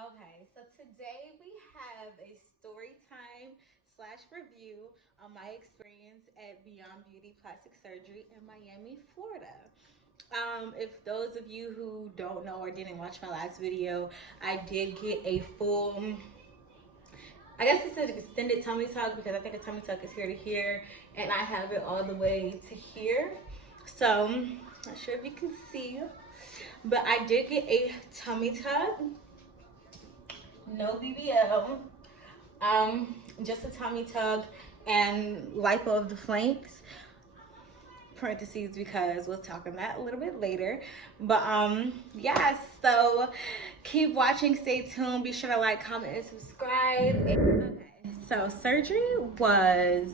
Okay, so today we have a story time slash review on my experience at Beyond Beauty Plastic Surgery in Miami, Florida. If those of you who don't know or didn't watch my last video, I did get a full, I guess it's an extended tummy tuck because I think a tummy tuck is here to here, and I have it all the way to here. So, not sure if you can see, but I did get a tummy tuck. No BBL, just a tummy tuck and lipo of the flanks. Parentheses because we'll talk on that a little bit later. But yeah, so keep watching, stay tuned, be sure to like, comment, and subscribe. Okay, so surgery was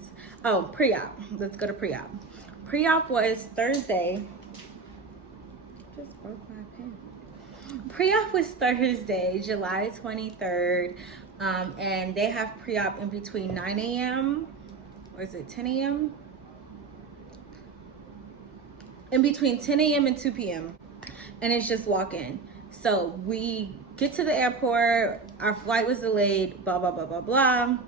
pre-op. Let's go to pre-op. Pre-op was Thursday. Just broke my pen. Pre-op was Thursday, July 23rd, and they have pre-op in between 9 a.m. or is it 10 a.m.? In between 10 a.m. and 2 p.m. and it's just walk-in. So we get to the airport, our flight was delayed, blah, blah, blah, blah, blah.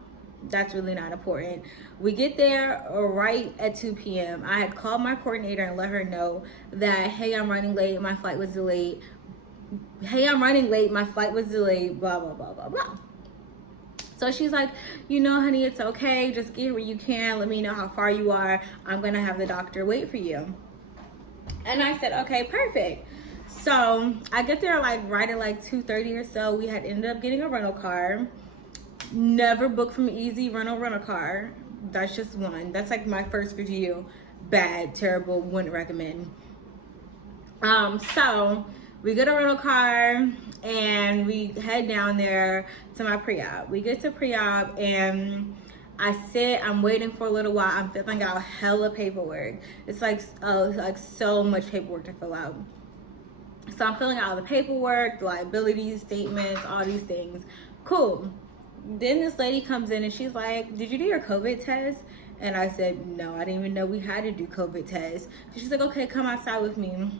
That's really not important. We get there right at 2 p.m. I had called my coordinator and let her know that, hey, I'm running late, my flight was delayed. My flight was delayed, blah, blah, blah, blah, blah. So she's like, you know, honey, it's okay. Just get where you can. Let me know how far you are. I'm going to have the doctor wait for you. And I said, okay, perfect. So I get there right at 2:30 or so. We had ended up getting a rental car. Never booked from Easy rental car. That's just one. That's like my first review. Bad, terrible, wouldn't recommend. So we get a rental car and we head down there to my pre-op. We get to pre-op and I'm waiting for a little while. I'm filling out hella paperwork. It's like so much paperwork to fill out. So I'm filling out all the paperwork, the liability statements, all these things. Cool. Then this lady comes in and she's like, did you do your COVID test? And I said, no, I didn't even know we had to do COVID tests. She's like, okay, come outside with me.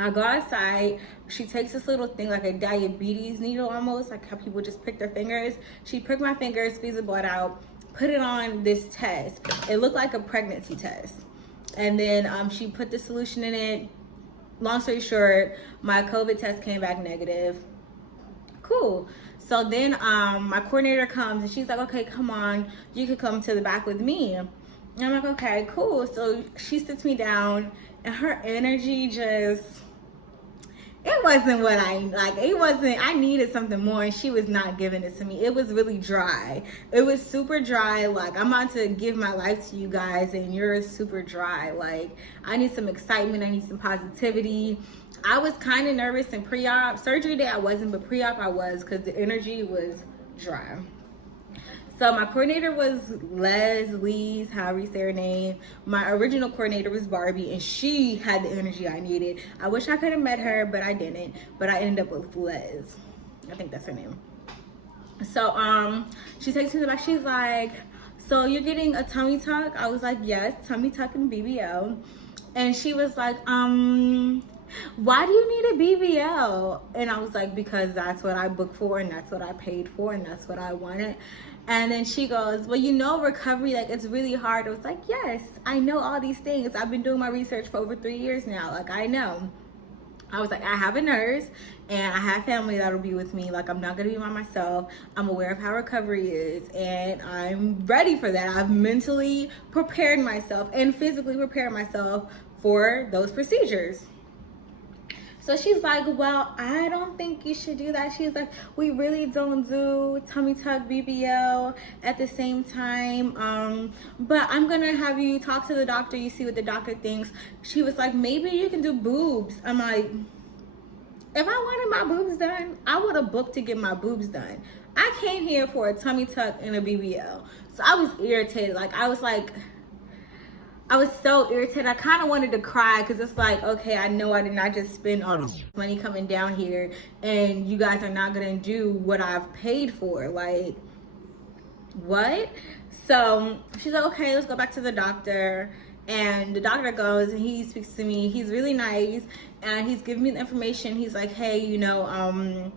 I go outside. She takes this little thing, like a diabetes needle almost, like how people just prick their fingers. She pricked my fingers, squeezed the blood out, put it on this test. It looked like a pregnancy test. And then she put the solution in it. Long story short, my COVID test came back negative. Cool. So then my coordinator comes and she's like, okay, come on, you can come to the back with me. And I'm like, okay, cool. So she sits me down and her energy just, it wasn't what I needed something more and she was not giving it to me. It was really dry. It was super dry. Like, I'm about to give my life to you guys and you're super dry. Like, I need some excitement. I need some positivity. I was kind of nervous in pre-op. Surgery day I wasn't, but pre-op I was because the energy was dry. So my coordinator was Leslie's, however you say her name. My original coordinator was Barbie, and she had the energy I needed. I wish I could have met her, but I didn't. But I ended up with Les. I think that's her name. So she takes me to the back. She's like, so you're getting a tummy tuck? I was like, yes, tummy tuck and BBL. And she was like, why do you need a BBL? And I was like, because that's what I booked for and that's what I paid for and that's what I wanted. And then she goes, well, you know, recovery, like, it's really hard. I was like, yes, I know all these things. I've been doing my research for over 3 years now. Like, I know. I was like, I have a nurse and I have family that'll be with me. Like, I'm not going to be by myself. I'm aware of how recovery is and I'm ready for that. I've mentally prepared myself and physically prepared myself for those procedures. So she's like, well, I don't think you should do that. She's like, we really don't do tummy tuck BBL at the same time. But I'm going to have you talk to the doctor. You see what the doctor thinks. She was like, maybe you can do boobs. I'm like, if I wanted my boobs done, I would have booked to get my boobs done. I came here for a tummy tuck and a BBL. So I was irritated. I was so irritated. I kind of wanted to cry because it's like, okay, I know I did not just spend all this money coming down here and you guys are not going to do what I've paid for. Like, what? So she's like, okay, let's go back to the doctor. And the doctor goes and he speaks to me. He's really nice and he's giving me the information. He's like, hey, you know,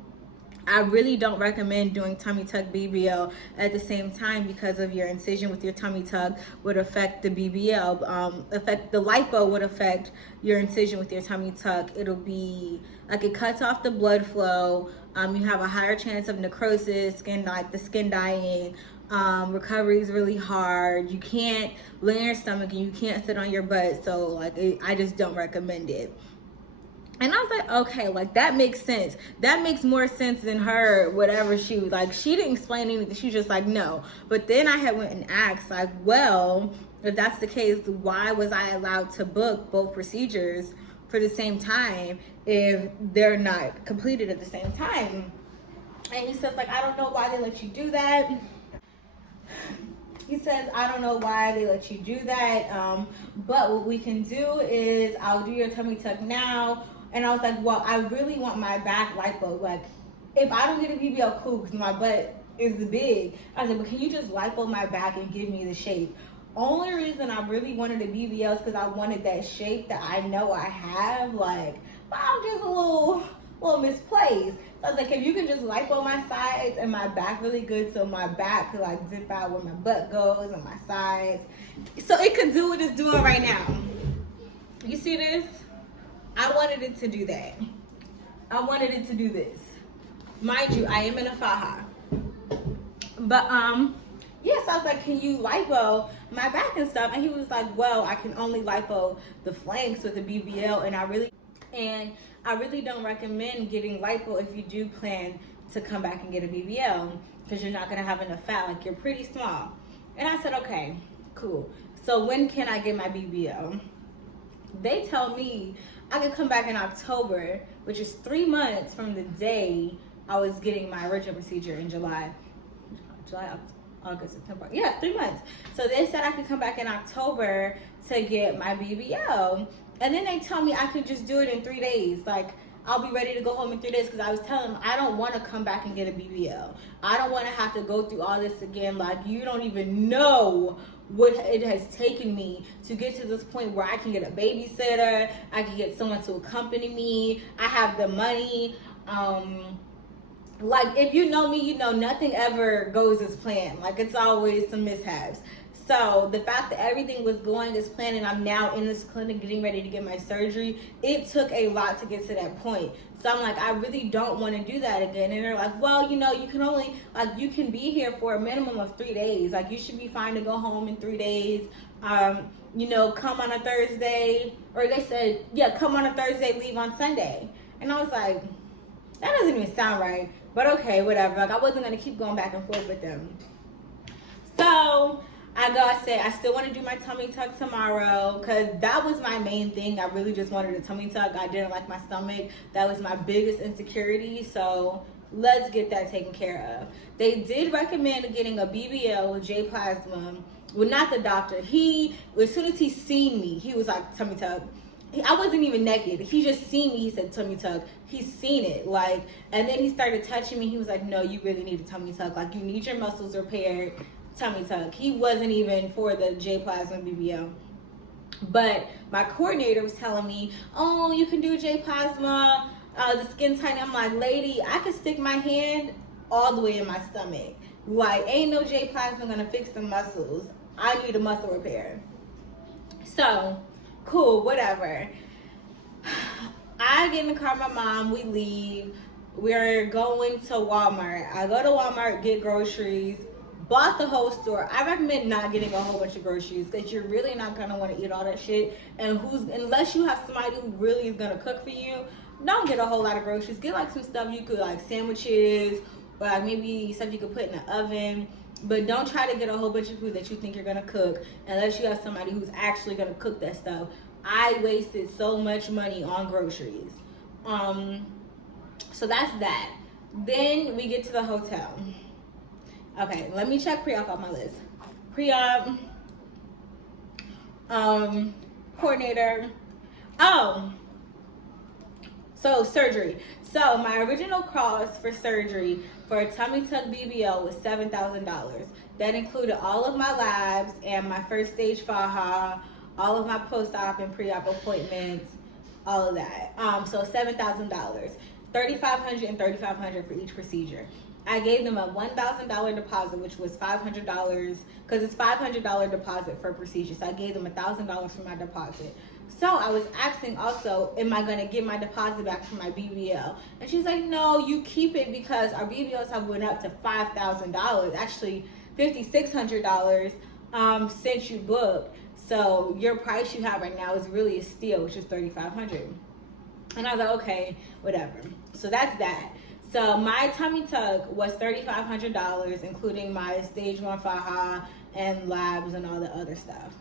I really don't recommend doing tummy tuck BBL at the same time because of your incision with your tummy tuck would affect the BBL. The lipo would affect your incision with your tummy tuck. It'll be like it cuts off the blood flow. You have a higher chance of necrosis, the skin dying. Recovery is really hard. You can't lay on your stomach and you can't sit on your butt. So like I just don't recommend it. And I was like, okay, like that makes sense. That makes more sense than her, whatever she was like. She didn't explain anything. She was just like, no. But then I had went and asked, like, well, if that's the case, why was I allowed to book both procedures for the same time if they're not completed at the same time? And he says, like, I don't know why they let you do that. He says, I don't know why they let you do that. But what we can do is I'll do your tummy tuck now. And I was like, well, I really want my back lipo. Like, if I don't get a BBL, cool, because my butt is big. I was like, but can you just lipo my back and give me the shape? Only reason I really wanted a BBL is because I wanted that shape that I know I have. Like, but I'm just a little misplaced. So I was like, if you can just lipo my sides and my back really good so my back could like zip out where my butt goes and my sides. So it could do what it's doing right now. You see this? I wanted it to do that. I wanted it to do this. Mind you, I am in a faja. But yes, I was like, can you lipo my back and stuff? And he was like, well, I can only lipo the flanks with a BBL, and I really don't recommend getting lipo if you do plan to come back and get a BBL because you're not gonna have enough fat, like you're pretty small. And I said, okay, cool. So when can I get my BBL? They tell me I could come back in October, which is 3 months from the day I was getting my original procedure in July, August, September. Yeah, 3 months. So they said I could come back in October to get my BBL. And then they tell me I could just do it in 3 days. Like, I'll be ready to go home in 3 days because I was telling them I don't want to come back and get a BBL. I don't want to have to go through all this again. Like, you don't even know what it has taken me to get to this point where I can get a babysitter. I can get someone to accompany me. I have the money. Like, if you know me, you know nothing ever goes as planned. Like, it's always some mishaps. So the fact that everything was going as planned and I'm now in this clinic getting ready to get my surgery, it took a lot to get to that point. So I'm like, I really don't want to do that again. And they're like, well, you know, you can only, like, you can be here for a minimum of 3 days. Like, you should be fine to go home in 3 days. You know, come on a Thursday. Or they said, yeah, come on a Thursday, leave on Sunday. And I was like, that doesn't even sound right. But okay, whatever. Like, I wasn't going to keep going back and forth with them. So I said, I still want to do my tummy tuck tomorrow because that was my main thing. I really just wanted a tummy tuck. I didn't like my stomach. That was my biggest insecurity. So let's get that taken care of. They did recommend getting a BBL with J Plasma. Well, not the doctor. As soon as he seen me, he was like, tummy tuck. I wasn't even naked. He just seen me. He said tummy tuck. He's seen it. Like, and then he started touching me. He was like, no, you really need a tummy tuck. Like, you need your muscles repaired. Tummy tuck. He wasn't even for the J Plasma BBL. But my coordinator was telling me, oh, you can do J Plasma, the skin tightening. I'm like, lady, I could stick my hand all the way in my stomach. Like, ain't no J Plasma gonna fix the muscles. I need a muscle repair. So, cool, whatever. I get in the car with my mom, we leave. We're going to Walmart. I go to Walmart, get groceries. Bought the whole store. I recommend not getting a whole bunch of groceries because you're really not gonna want to eat all that shit. And unless you have somebody who really is gonna cook for you, don't get a whole lot of groceries. Get like some stuff you could, like sandwiches, or like maybe stuff you could put in the oven. But don't try to get a whole bunch of food that you think you're gonna cook unless you have somebody who's actually gonna cook that stuff. I wasted so much money on groceries. So that's that. Then we get to the hotel. Okay, let me check pre-op on my list. Pre-op, coordinator. Oh, so surgery. So my original cost for surgery for a tummy tuck BBL was $7,000. That included all of my labs and my first stage faja, all of my post-op and pre-op appointments, all of that. So $7,000. $3,500 and $3,500 for each procedure. I gave them a $1,000 deposit, which was $500, because it's $500 deposit for procedure. So I gave them $1,000 for my deposit. So I was asking also, am I going to get my deposit back from my BBL? And she's like, no, you keep it, because our BBLs have went up to $5,000, actually $5,600 since you booked. So your price you have right now is really a steal, which is $3,500. And I was like, okay, whatever. So that's that. So my tummy tuck was $3,500, including my stage 1 faja and labs and all the other stuff.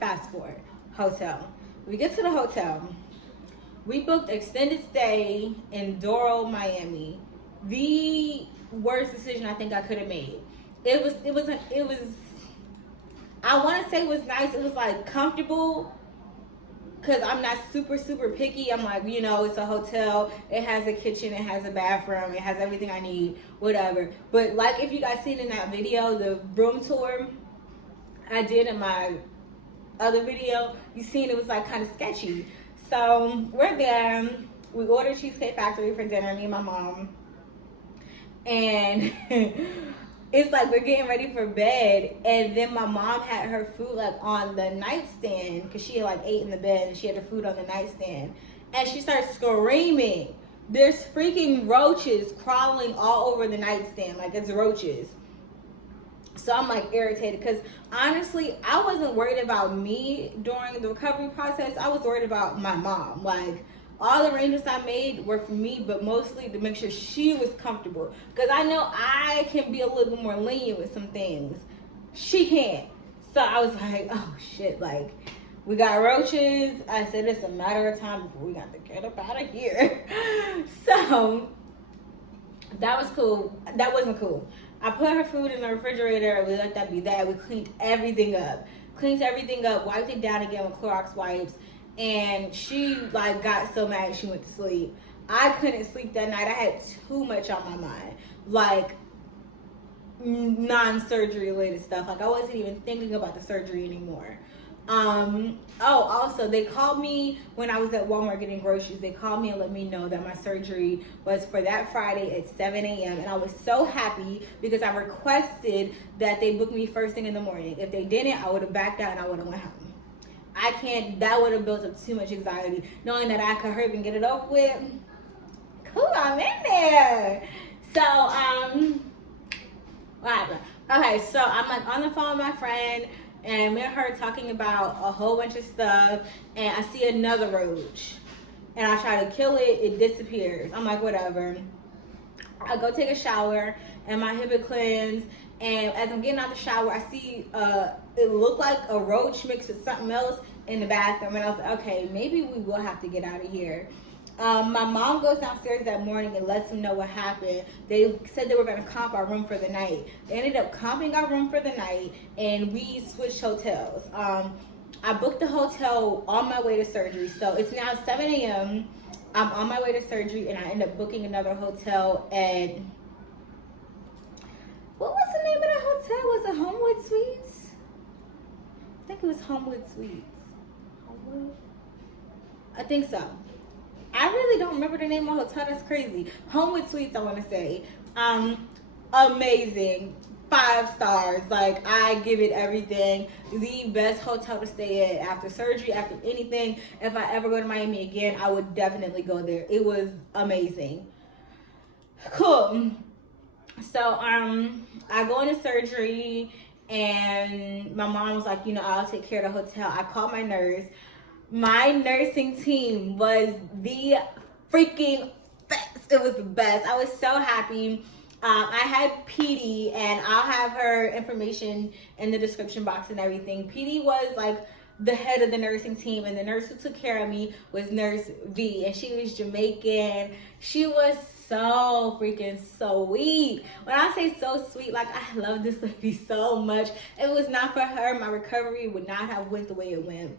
Fast forward, hotel. We get to the hotel. We booked extended stay in Doral, Miami. The worst decision I think I could have made. It was. I want to say it was nice. It was like comfortable, because I'm not super picky. I'm like, you know, it's a hotel. It has a kitchen. It has a bathroom. It has everything I need. Whatever. But like, if you guys seen in that video, the room tour I did in my other video, you seen it was like kind of sketchy. So we're there. We ordered Cheesecake Factory for dinner, me and my mom. And it's like we're getting ready for bed, and then my mom had her food like on the nightstand, because she had like ate in the bed and she had her food on the nightstand, and she starts screaming. There's freaking roaches crawling all over the nightstand, like it's roaches. So I'm like irritated, because honestly, I wasn't worried about me during the recovery process. I was worried about my mom. Like, all the arrangements I made were for me, but mostly to make sure she was comfortable. Because I know I can be a little bit more lenient with some things. She can't. So I was like, oh shit, like, we got roaches. I said it's a matter of time before we got to get up out of here. So that was cool. That wasn't cool. I put her food in the refrigerator. We let that be that. We cleaned everything up. Wiped it down again with Clorox wipes. And she like got so mad she went to sleep. I couldn't sleep that night. I had too much on my mind, like non-surgery related stuff. Like I wasn't even thinking about the surgery anymore. Also they called me when I was at Walmart getting groceries. They called me and let me know that my surgery was for that Friday at 7 a.m. And I was so happy, because I requested that they book me first thing in the morning. If they didn't, I would have backed out and I would have went home. That would have built up too much anxiety, knowing that I could hurry and get it over with. Cool, I'm in there. So, what happened? Okay, so I'm like on the phone with my friend, and me and her talking about a whole bunch of stuff, and I see another roach, and I try to kill it, it disappears. I'm like, whatever. I go take a shower, and my Bbl cleanse, and as I'm getting out the shower, I see it looked like a roach mixed with something else in the bathroom, and I was like, okay, maybe we will have to get out of here. My mom goes downstairs that morning and lets them know what happened. They said they were going to comp our room for the night. They ended up comping our room for the night, and we switched hotels. I booked the hotel on my way to surgery, so it's now 7 a.m. I'm on my way to surgery, and I end up booking another hotel at, what was the name of the hotel? Was it Homewood Suites? I think it was Homewood Suites. Homewood? I think so. I really don't remember the name of the hotel. That's crazy. Homewood Suites, I want to say. Amazing. 5 stars. Like, I give it everything. The best hotel to stay at after surgery, after anything. If I ever go to Miami again, I would definitely go there. It was amazing. Cool. So, I go into surgery, and my mom was like, I'll take care of the hotel. I called my nurse. My nursing team was the freaking best. It was the best. I was so happy. I had Pedi, and I'll have her information in the description box and everything. Pedi was like the head of the nursing team, and the nurse who took care of me was Nurse V, and she was Jamaican. She was so freaking sweet. When I say so sweet, like, I love this lady so much. If it was not for her, my recovery would not have went the way it went.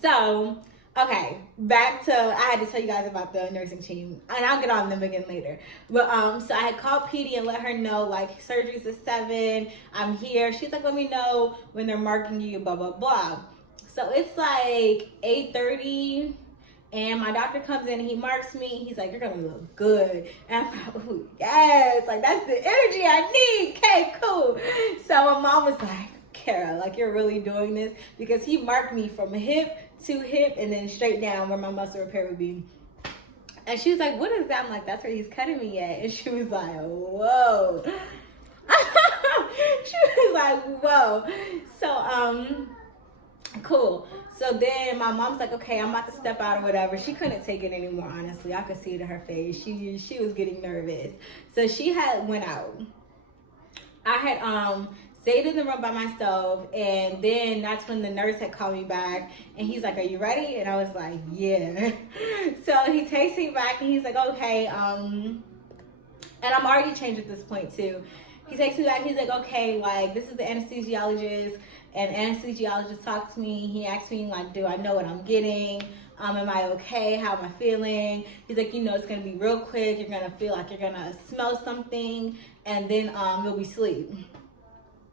So, okay, back to, I had to tell you guys about the nursing team, and I'll get on them again later. But, so I had called Pedi and let her know, like, surgery's at 7, I'm here. She's like, let me know when they're marking you, blah, blah, blah. So it's like 8:30, And my doctor comes in and he marks me. He's like, you're gonna look good. And I'm like, oh, yes, like that's the energy I need. Okay, cool. So my mom was like, Kara, like you're really doing this? Because he marked me from hip to hip and then straight down where my muscle repair would be. And she was like, what is that? I'm like, that's where he's cutting me at. And she was like, whoa. She was like, whoa. So, cool. So then my mom's like, okay, I'm about to step out or whatever. She couldn't take it anymore, honestly. I could see it in her face. She was getting nervous. So she had went out. I had stayed in the room by myself, and then that's when the nurse had called me back, and he's like, are you ready? And I was like, yeah. So he takes me back, and he's like, okay, and I'm already changed at this point too. He takes me back, he's like, okay, like, this is the anesthesiologist, and anesthesiologist talked to me. He asked me, like, do I know what I'm getting? Am I okay? How am I feeling? He's like, you know, it's gonna be real quick. You're gonna feel like you're gonna smell something, and then you'll be asleep.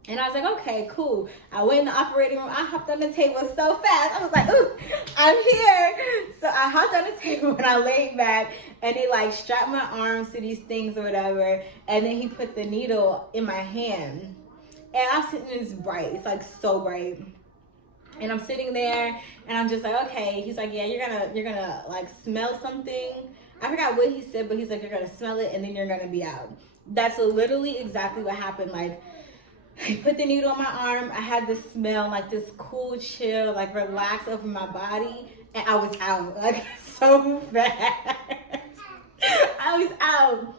And I was like, okay, cool. I went in the operating room. I hopped on the table so fast. I was like, ooh, I'm here. So I hopped on the table and I laid back, and they like strapped my arms to these things or whatever. And then he put the needle in my hand. And I'm sitting in this bright. It's like so bright. And I'm sitting there and I'm just like, okay. He's like, yeah, you're gonna like smell something. I forgot what he said, but he's like, you're gonna smell it and then you're gonna be out. That's literally exactly what happened. Like, he put the needle on my arm. I had this smell, like this cool chill, like relax over my body. And I was out, like so fast. I was out.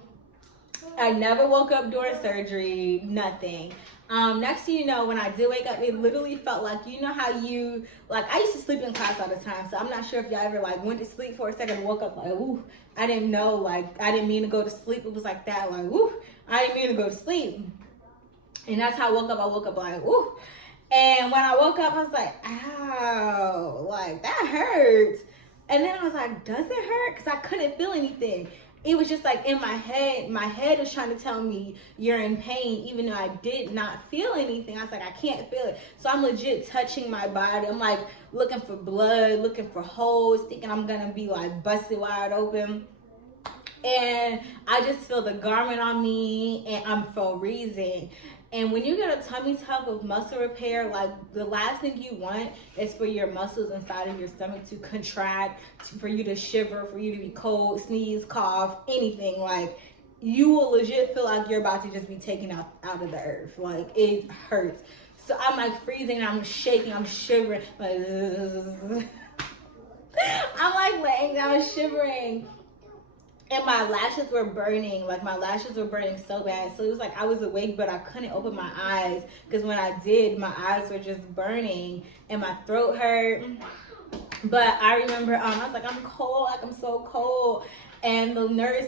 I never woke up during surgery, nothing. Next thing you know, when I did wake up, it literally felt like, you know how you, like, I used to sleep in class all the time. So I'm not sure if y'all ever like went to sleep for a second and woke up like, ooh, I didn't know, like, I didn't mean to go to sleep. It was like that, like, ooh, I didn't mean to go to sleep. And that's how I woke up. I woke up like, ooh. And when I woke up, I was like, ow, like that hurts. And then I was like, does it hurt? Because I couldn't feel anything. It was just like in my head was trying to tell me you're in pain, even though I did not feel anything. I was like, I can't feel it. So I'm legit touching my body. I'm like looking for blood, looking for holes, thinking I'm going to be like busted wide open. And I just feel the garment on me and I'm freezing. And when you get a tummy tuck of muscle repair, like the last thing you want is for your muscles inside of your stomach to contract, for you to shiver, for you to be cold, sneeze, cough, anything. Like you will legit feel like you're about to just be taken out of the earth. Like it hurts. So I'm like freezing, I'm shaking, I'm shivering. Like, I'm like laying down shivering. And my lashes were burning, like my lashes were burning so bad. So it was like I was awake, but I couldn't open my eyes because when I did, my eyes were just burning and my throat hurt. But I remember, I was like, I'm cold, like I'm so cold. And the nurse,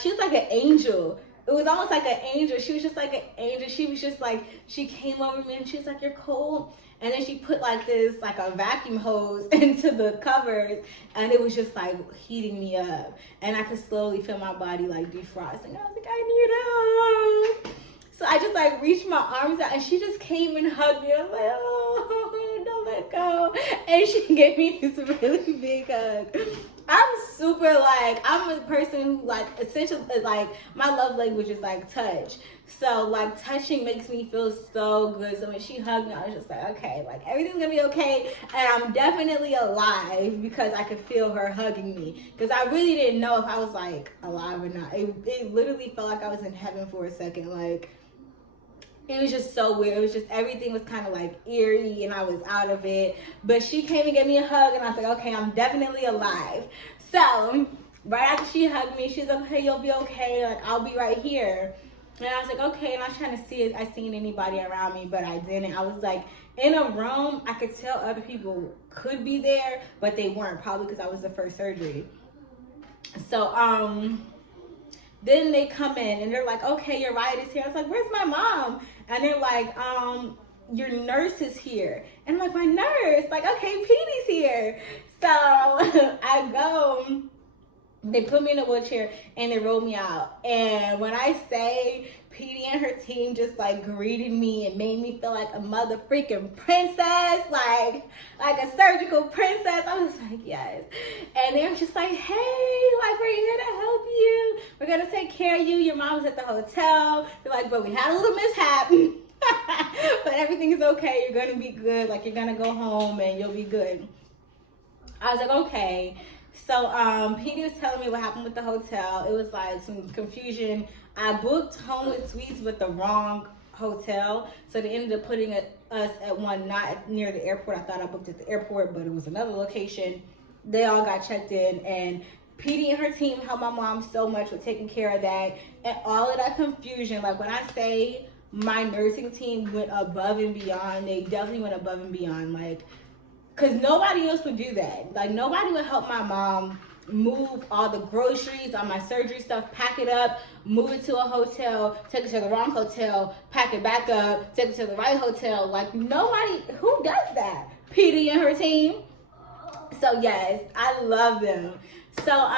she was like an angel. It was almost like an angel. She was just like an angel. She was just like, she came over me and she was like, you're cold. And then she put like this, like a vacuum hose into the covers, and it was just like heating me up. And I could slowly feel my body like defrosting. I was like, I need help. So I just like reached my arms out, and she just came and hugged me. I was like, oh, don't let go. And she gave me this really big hug. I'm a person who like essentially like my love language is like touch. So like touching makes me feel so good. So when she hugged me, I was just like, okay, like everything's gonna be okay. And I'm definitely alive because I could feel her hugging me. Because I really didn't know if I was like alive or not. It literally felt like I was in heaven for a second. Like it was just so weird. It was just everything was kind of like eerie and I was out of it. But she came and gave me a hug and I was like, okay, I'm definitely alive. So right after she hugged me, she's like, okay, you'll be okay. Like I'll be right here. And I was like, okay. And I was trying to see if I seen anybody around me, but I didn't. I was like in a room. I could tell other people could be there, but they weren't, probably because I was the first surgery. So then they come in and they're like, okay, your ride is here. I was like, where's my mom? And they're like, your nurse is here. And I'm like, my nurse? Like, okay, Pedi's here. So I go They put me in a wheelchair and they rolled me out. And when I say Pedi and her team just like greeted me and made me feel like a mother freaking princess, like a surgical princess, I was like, yes. And they were just like, hey, like, we're here to help you. We're gonna take care of you. Your mom was at the hotel. They're like, but we had a little mishap. But everything is okay. You're gonna be good. Like, you're gonna go home and you'll be good. I was like, okay. So Pedi was telling me what happened with the hotel. It was like some confusion. I booked Home with Suites with the wrong hotel, so they ended up putting us at one not near the airport. I thought I booked at the airport, but it was another location. They all got checked in, and Pedi and her team helped my mom so much with taking care of that and all of that confusion. Like, when I say my nursing team went above and beyond, they definitely went above and beyond. Like, because nobody else would do that. Like, nobody would help my mom move all the groceries, all my surgery stuff, pack it up, move it to a hotel, take it to the wrong hotel, pack it back up, take it to the right hotel. Like, nobody, who does that? Pedi and her team. So yes, I love them. So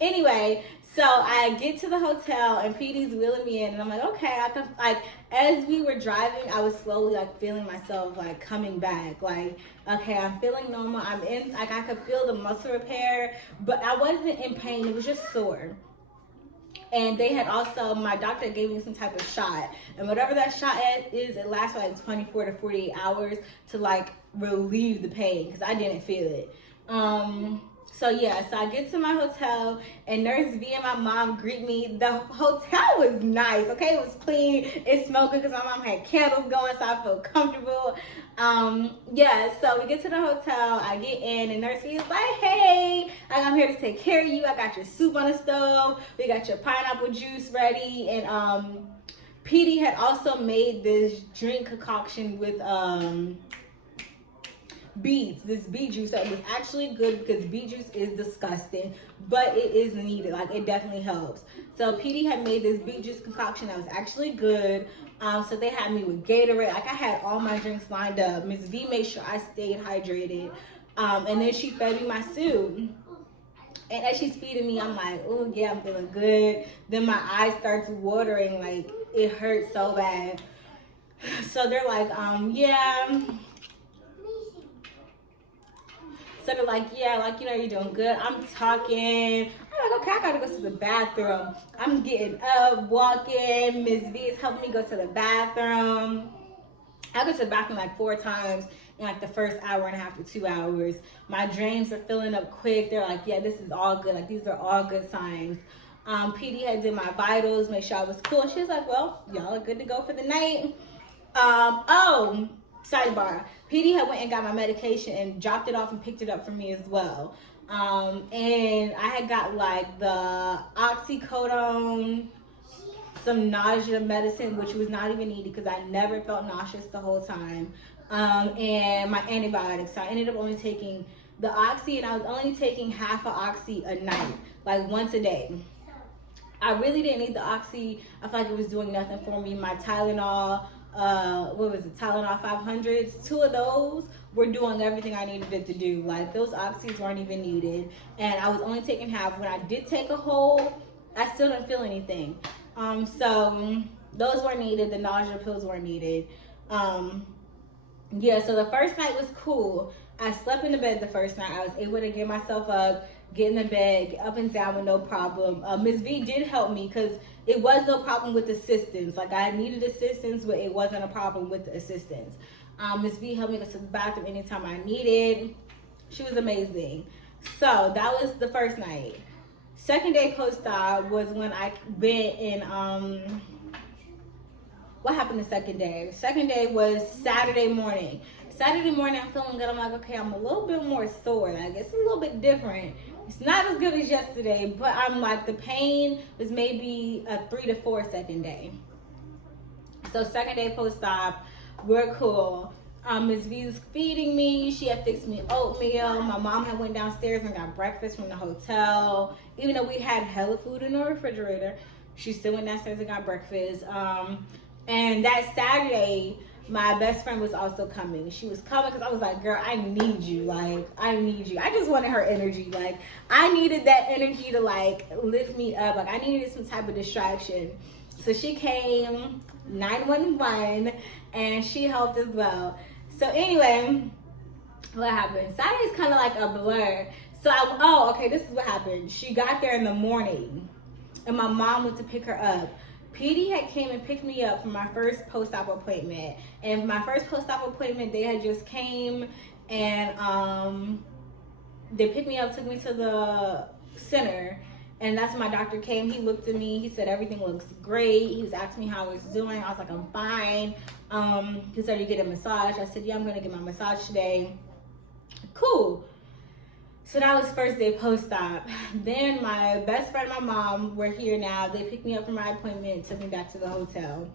anyway, so I get to the hotel and Pedi's wheeling me in, and I'm like, okay, I can, like, as we were driving, I was slowly like feeling myself like coming back. Like, okay, I'm feeling normal. I'm in, like, I could feel the muscle repair, but I wasn't in pain. It was just sore. And they had also, my doctor gave me some type of shot, and whatever that shot is, it lasts for like 24 to 48 hours to like relieve the pain, because I didn't feel it. So yeah, so I get to my hotel and Nurse V and my mom greet me. The hotel was nice, okay? It was clean. It smelled good because my mom had candles going, so I felt comfortable. Yeah, so we get to the hotel. I get in and Nurse V is like, hey, I'm here to take care of you. I got your soup on the stove. We got your pineapple juice ready. And Pedi had also made this drink concoction with beets, this beet juice that was actually good, because beet juice is disgusting, but it is needed. Like, it definitely helps. So Pedi had made this beet juice concoction that was actually good. So they had me with Gatorade. Like, I had all my drinks lined up. Ms. V made sure I stayed hydrated. And then she fed me my soup. And as she's feeding me, I'm like, oh yeah, I'm feeling good. Then my eyes starts watering, like it hurts so bad. So they're like, yeah. So they're like, yeah, like, you know, you're doing good. I'm talking. I'm like, okay, I gotta go to the bathroom. I'm getting up, walking. Ms. V is helping me go to the bathroom. I go to the bathroom like 4 times in like the first hour and a half to 2 hours. My drains are filling up quick. They're like, yeah, this is all good. Like, these are all good signs. Pedi had did my vitals, made sure I was cool. She was like, well, y'all are good to go for the night. Oh, sidebar. Pedi had went and got my medication and dropped it off and picked it up for me as well. And I had got like the oxycodone, some nausea medicine, which was not even needed because I never felt nauseous the whole time. And my antibiotics. So I ended up only taking the oxy, and I was only taking half of oxy a night, like once a day. I really didn't need the oxy. I felt like it was doing nothing for me. My Tylenol, what was it, Tylenol 500s, 2 of those were doing everything I needed it to do. Like, those oxys weren't even needed, and I was only taking half. When I did take a whole, I still didn't feel anything. So those weren't needed. The nausea pills weren't needed. Yeah, so the first night was cool. I slept in the bed the first night. I was able to get myself up, get in the bed, get up and down with no problem. Ms. V did help me because it was no problem with assistance. Like, I needed assistance, but it wasn't a problem with the assistance. Ms. V helped me go to the bathroom anytime I needed. She was amazing. So that was the first night. Second day post-op was when I went in, what happened the second day? Second day was Saturday morning. Saturday morning, I'm feeling good. I'm like, okay, I'm a little bit more sore. Like, it's a little bit different. It's not as good as yesterday, but I'm like, the pain was maybe a 3 to 4 second day. So second day post-op, we're cool. Ms. V was feeding me. She had fixed me oatmeal. My mom had went downstairs and got breakfast from the hotel. Even though we had hella food in the refrigerator, she still went downstairs and got breakfast. And that Saturday, my best friend was also coming. She was coming because I was like, girl, I need you. Like, I need you. I just wanted her energy. Like, I needed that energy to, like, lift me up. Like, I needed some type of distraction. So she came, 911, and she helped as well. So anyway, what happened? Saturday's kind of like a blur. So okay, this is what happened. She got there in the morning, and my mom went to pick her up. Pedi had came and picked me up for my first post-op appointment. And my first post-op appointment, they had just came and they picked me up, took me to the center. And that's when my doctor came. He looked at me. He said, everything looks great. He was asking me how I was doing. I was like, I'm fine. He said, you get a massage? I said, yeah, I'm going to get my massage today. Cool. So that was first day post-op. Then my best friend and my mom were here now. They picked me up from my appointment and took me back to the hotel.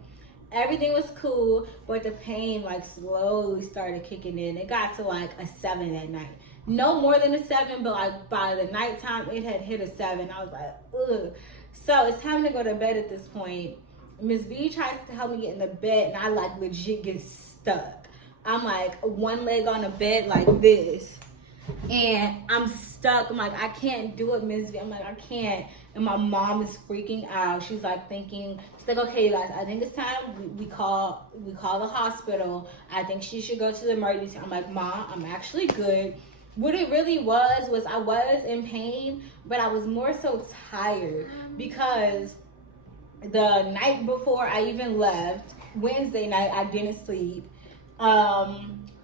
Everything was cool, but the pain like slowly started kicking in. It got to like a 7 at night. No more than a 7, but like by the nighttime, it had hit a 7. I was like, ugh. So it's time to go to bed at this point. Miss V tries to help me get in the bed, and I like legit get stuck. I'm like one leg on the bed like this. And I'm stuck. I'm like, I can't do it, Miss V. I'm like, I can't. And my mom is freaking out. She's like thinking, she's like, okay, you guys, I think it's time we call the hospital. I think she should go to the emergency. I'm like, Mom, I'm actually good. What it really was I was in pain, but I was more so tired because the night before I even left, Wednesday night, I didn't sleep.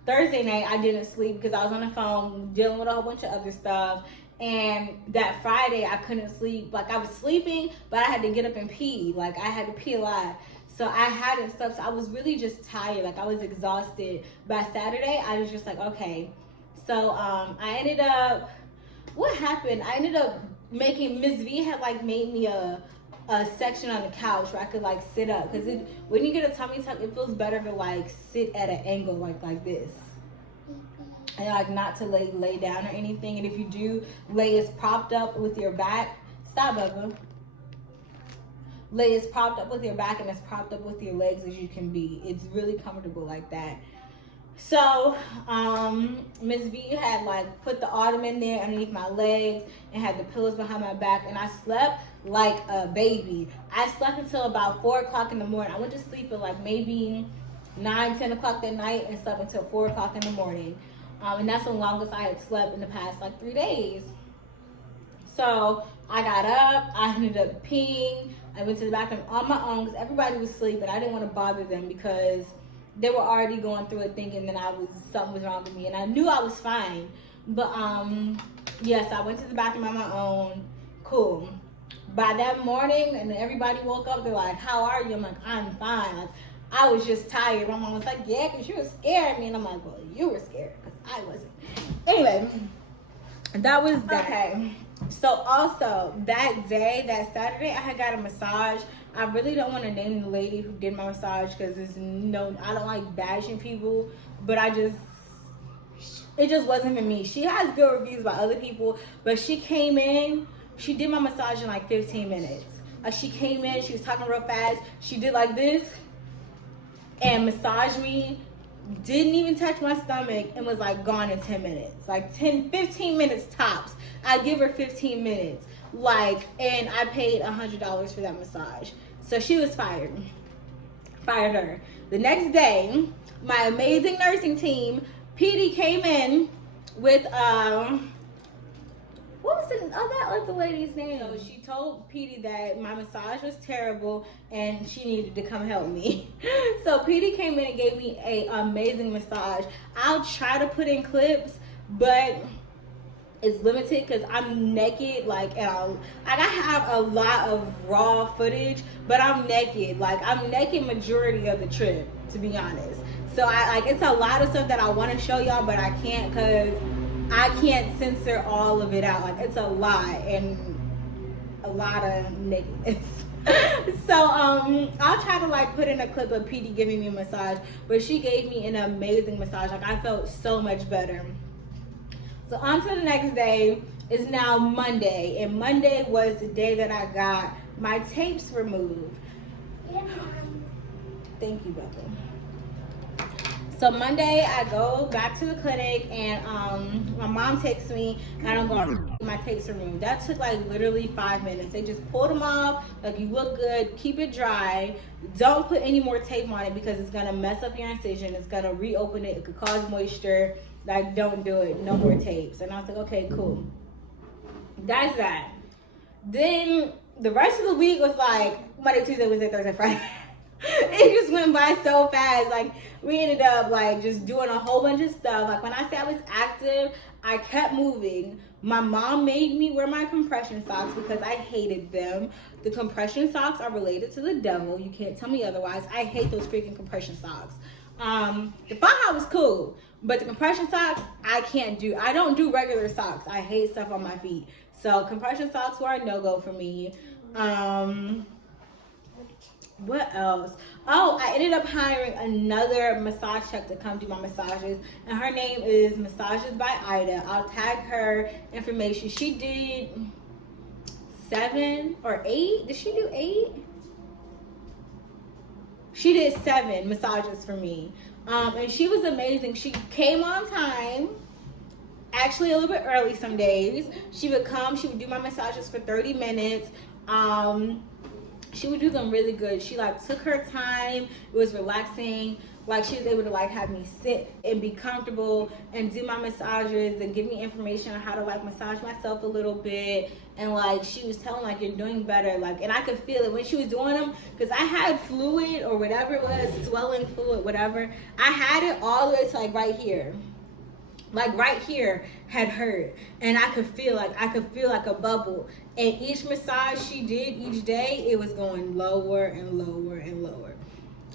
Thursday night, I didn't sleep because I was on the phone dealing with a whole bunch of other stuff. And that Friday, I couldn't sleep. Like, I was sleeping, but I had to get up and pee. Like, I had to pee a lot. So I hadn't slept. So I was really just tired. Like, I was exhausted. By Saturday, I was just like, okay. So I ended up, what happened? I ended up making, Miss V had, like, made me a section on the couch where I could like sit up, because when you get a tummy tuck, it feels better to like sit at an angle like this, and like not to lay down or anything. And if you do lay as propped up with your back, stop, Bubba. Lay as propped up with your back and as propped up with your legs as you can be. It's really comfortable like that. So Miss V had like put the ottoman there underneath my legs and had the pillows behind my back, and I slept like a baby. I slept until about 4 o'clock in the morning. I went to sleep at like maybe 9-10 o'clock that night and slept until 4 o'clock in the morning, and that's the longest I had slept in the past like 3 days. So I got up, I ended up peeing, I went to the bathroom on my own because everybody was asleep, and I didn't want to bother them because they were already going through it thinking that something was wrong with me, and I knew I was fine. But yes, I went to the bathroom on my own. Cool. By that morning, and everybody woke up, they're like, how are you? I'm like, I'm fine. Like, I was just tired. My mom was like, yeah, because you were scared of me. And I'm like, well, you were scared because I wasn't. Anyway, that was that. Okay. So also, that day, that Saturday, I had got a massage. I really don't want to name the lady who did my massage because I don't like bashing people, but it just wasn't for me. She has good reviews by other people, but she came in, she did my massage in like 15 minutes. She came in, she was talking real fast. She did like this and massaged me, didn't even touch my stomach, and was like gone in 10 minutes. Like 15 minutes tops. I give her 15 minutes. Like, and I paid $100 for that massage. So she was fired. Fired her. The next day, my amazing nursing team, Pedi, came in with what was that other lady's name? So she told Pedi that my massage was terrible and she needed to come help me. So Pedi came in and gave me an amazing massage. I'll try to put in clips, but it's limited because I'm naked. Like I have a lot of raw footage, but I'm naked. Like, I'm naked majority of the trip, to be honest. So it's a lot of stuff that I want to show y'all, but I can't because I can't censor all of it out. Like, it's a lot and a lot of nakedness. So I'll try to like put in a clip of Pedi giving me a massage, but she gave me an amazing massage. Like, I felt so much better. So on to the next day. Is now Monday, and Monday was the day that I got my tapes removed. Thank you, Bubba. So Monday I go back to the clinic and my mom texts me and I'm going to get my tapes removed. That took like literally 5 minutes. They just pulled them off, like you look good, keep it dry. Don't put any more tape on it because it's gonna mess up your incision. It's gonna reopen it. It could cause moisture. Like, don't do it. No more tapes. And I was like, okay, cool. That's that. Then the rest of the week was like Monday, Tuesday, Wednesday, Thursday, Friday. It just went by so fast. Like, we ended up like just doing a whole bunch of stuff. Like, when I say I was active, I kept moving. My mom made me wear my compression socks because I hated them. The compression socks are related to the devil. You can't tell me otherwise. I hate those freaking compression socks. The faja was cool, but the compression socks, I can't do. I don't do regular socks. I hate stuff on my feet. So compression socks were a no-go for me. What else? Oh, I ended up hiring another massage tech to come do my massages, and her name is Massages by Ida. I'll tag her information. She did 7 or 8. Did she do 8? She did 7 massages for me, and she was amazing. She came on time, actually a little bit early some days. She would come, she would do my massages for 30 minutes. She would do them really good. She like took her time. It was relaxing. Like, she was able to like have me sit and be comfortable and do my massages and give me information on how to like massage myself a little bit. And like, she was telling like, you're doing better. Like, and I could feel it when she was doing them, because I had fluid or whatever it was, swelling fluid, whatever. I had it all the way to like right here. Like right here had hurt, and I could feel like a bubble. And each massage she did each day, it was going lower and lower and lower,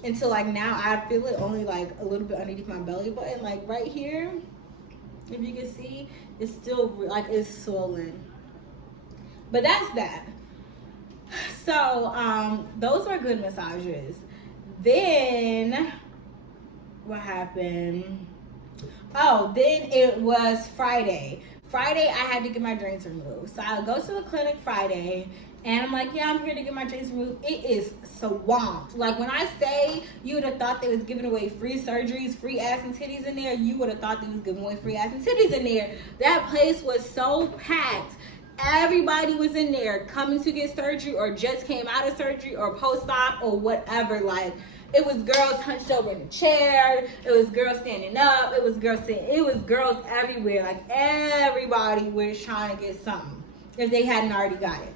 until like now I feel it only like a little bit underneath my belly button, like right here. If you can see, it's still like it's swollen. But that's that. So those are good massages. Then what happened? Oh, then it was Friday. Friday, I had to get my drains removed. So I go to the clinic Friday, and I'm like, yeah, I'm here to get my drains removed. It is swamped. Like, when I say you would have thought they was giving away free surgeries, free ass and titties in there, you would have thought they was giving away free ass and titties in there. That place was so packed. Everybody was in there coming to get surgery, or just came out of surgery, or post-op, or whatever. Like, it was girls hunched over in the chair. It was girls standing up. It was girls sitting. It was girls everywhere. Like, everybody was trying to get something if they hadn't already got it.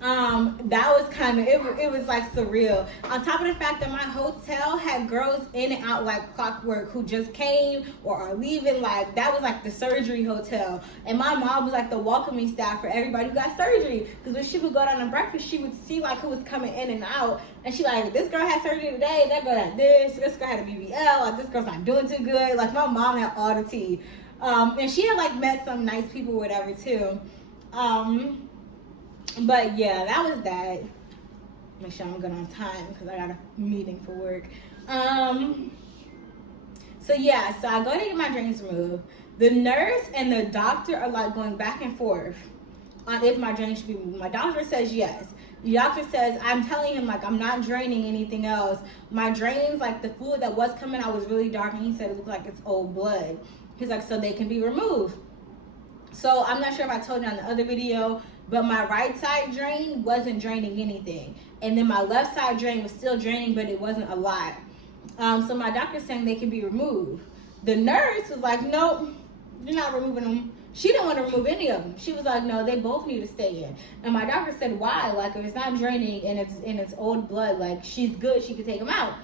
That was kind of, it was like surreal. On top of the fact that my hotel had girls in and out like clockwork who just came or are leaving. Like, that was like the surgery hotel. And my mom was like the welcoming staff for everybody who got surgery. Because when she would go down to breakfast, she would see like who was coming in and out. And she like, this girl had surgery today. That girl had this girl had a BBL. Like, this girl's not doing too good. Like, my mom had all the tea. And she had like met some nice people or whatever too. But yeah, that was that. Make sure I'm good on time because I got a meeting for work. So yeah, so I go to get my drains removed. The nurse and the doctor are like going back and forth on if my drains should be removed. My doctor says yes. The doctor says, I'm telling him like I'm not draining anything else. My drains, like the fluid that was coming out was really dark, and he said it looked like it's old blood. He's like, so they can be removed. So I'm not sure if I told you on the other video, but my right side drain wasn't draining anything. And then my left side drain was still draining, but it wasn't a lot. So my doctor's saying they can be removed. The nurse was like, nope, you're not removing them. She didn't want to remove any of them. She was like, no, they both need to stay in. And my doctor said, why? Like, if it's not draining and it's old blood, like, she's good, she could take them out.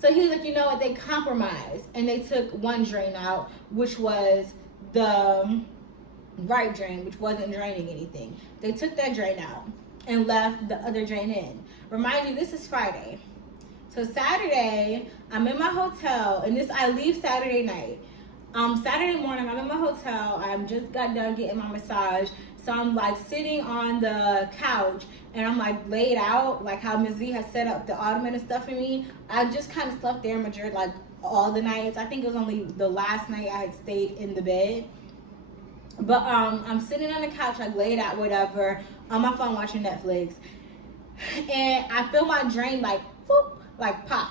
So he was like, you know what, they compromised. And they took one drain out, which was the right drain, which wasn't draining anything. They took that drain out and left the other drain in. Remind you, this is Friday. So Saturday, I'm in my hotel, and I leave Saturday night. Saturday morning, I'm in my hotel. I just got done getting my massage. So I'm like sitting on the couch, and I'm like laid out, like how Ms. V has set up the ottoman and stuff for me. I just kind of slept there in Madrid like all the nights. I think it was only the last night I had stayed in the bed. But I'm sitting on the couch, like laid out, whatever, on my phone watching Netflix. And I feel my drain like, whoop, like pop.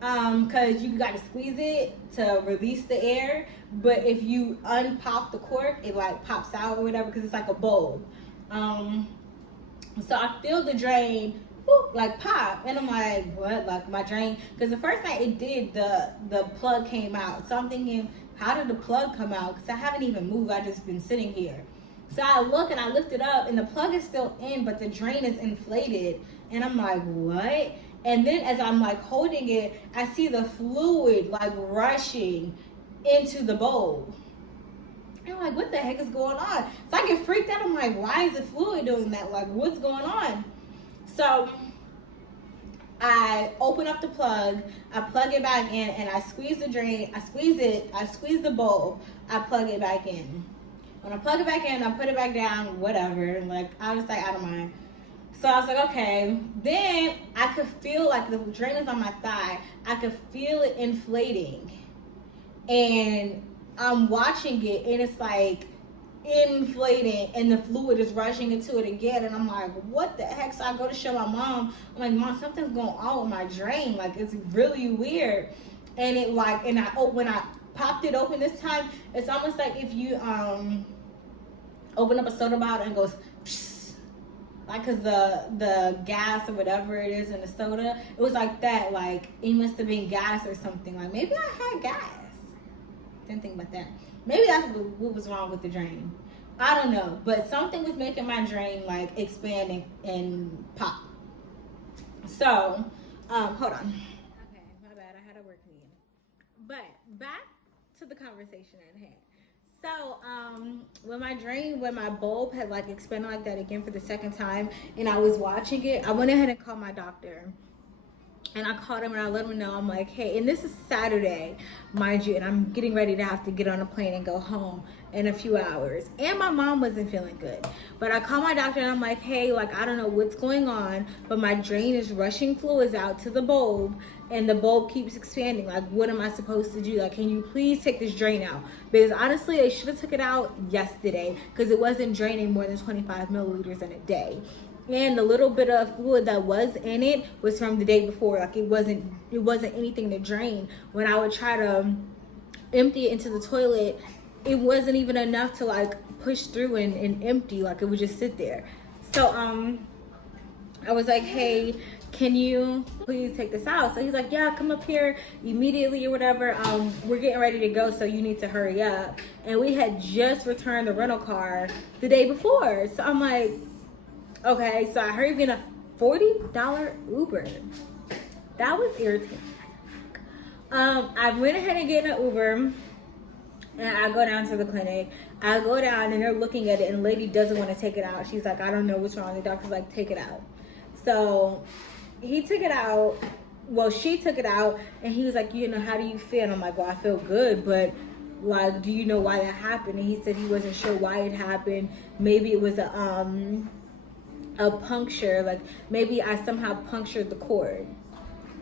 because you got to squeeze it to release the air. But if you unpop the cork, it like pops out or whatever, because it's like a bulb. So I feel the drain whoop, like pop, and I'm like, what? Like my drain? Because the first night it did, the plug came out. So I'm thinking, how did the plug come out? Because I haven't even moved. I just been sitting here. So I look and I lift it up, and the plug is still in, but the drain is inflated. And I'm like, what? And then as I'm like holding it, I see the fluid like rushing into the bowl. And I'm like, what the heck is going on? So I get freaked out. I'm like, why is the fluid doing that? Like, what's going on? So I open up the plug, I plug it back in, and I squeeze the drain, I squeeze the bulb, I plug it back in. When I plug it back in, I put it back down, whatever. Like, I was like, out of mind. So I was like, okay. Then I could feel like the drain is on my thigh. I could feel it inflating. And I'm watching it, and it's like inflating, and the fluid is rushing into it again. And I'm like, what the heck? So I go to show my mom. I'm like, Mom, something's going on with my drain. Like, it's really weird. And it like, and when I popped it open this time, it's almost like if you open up a soda bottle and goes psh, like, because the gas or whatever it is in the soda, it was like that. Like, it must have been gas or something. Like, maybe I had gas. Didn't think about that. Maybe that's what was wrong with the drain. I don't know, but something was making my drain like expand and pop. So hold on. Okay, my bad, I had a work meeting. But back to the conversation at hand. So when my bulb had like expanded like that again for the second time, and I was watching it, I went ahead and called my doctor. And I called him and I let him know, I'm like, hey, and this is Saturday, mind you, and I'm getting ready to have to get on a plane and go home in a few hours. And my mom wasn't feeling good. But I called my doctor and I'm like, hey, like, I don't know what's going on, but my drain is rushing fluids out to the bulb, and the bulb keeps expanding. Like, what am I supposed to do? Like, can you please take this drain out? Because honestly, they should have took it out yesterday, because it wasn't draining more than 25 milliliters in a day. And the little bit of fluid that was in it was from the day before. Like, it wasn't anything to drain. When I would try to empty it into the toilet, it wasn't even enough to like push through and empty. Like, it would just sit there. So I was like, hey, can you please take this out? So he's like, yeah, come up here immediately or whatever. We're getting ready to go, so you need to hurry up. And we had just returned the rental car the day before. So I'm like, okay, so I heard being a $40 Uber. That was irritating. I went ahead and get an Uber, and I go down to the clinic. I go down, and they're looking at it, and the lady doesn't want to take it out. She's like, I don't know what's wrong. The doctor's like, take it out. So he took it out. Well, she took it out, and he was like, you know, how do you feel? And I'm like, well, I feel good, but like, do you know why that happened? And he said he wasn't sure why it happened. Maybe it was a puncture, like maybe I somehow punctured the cord.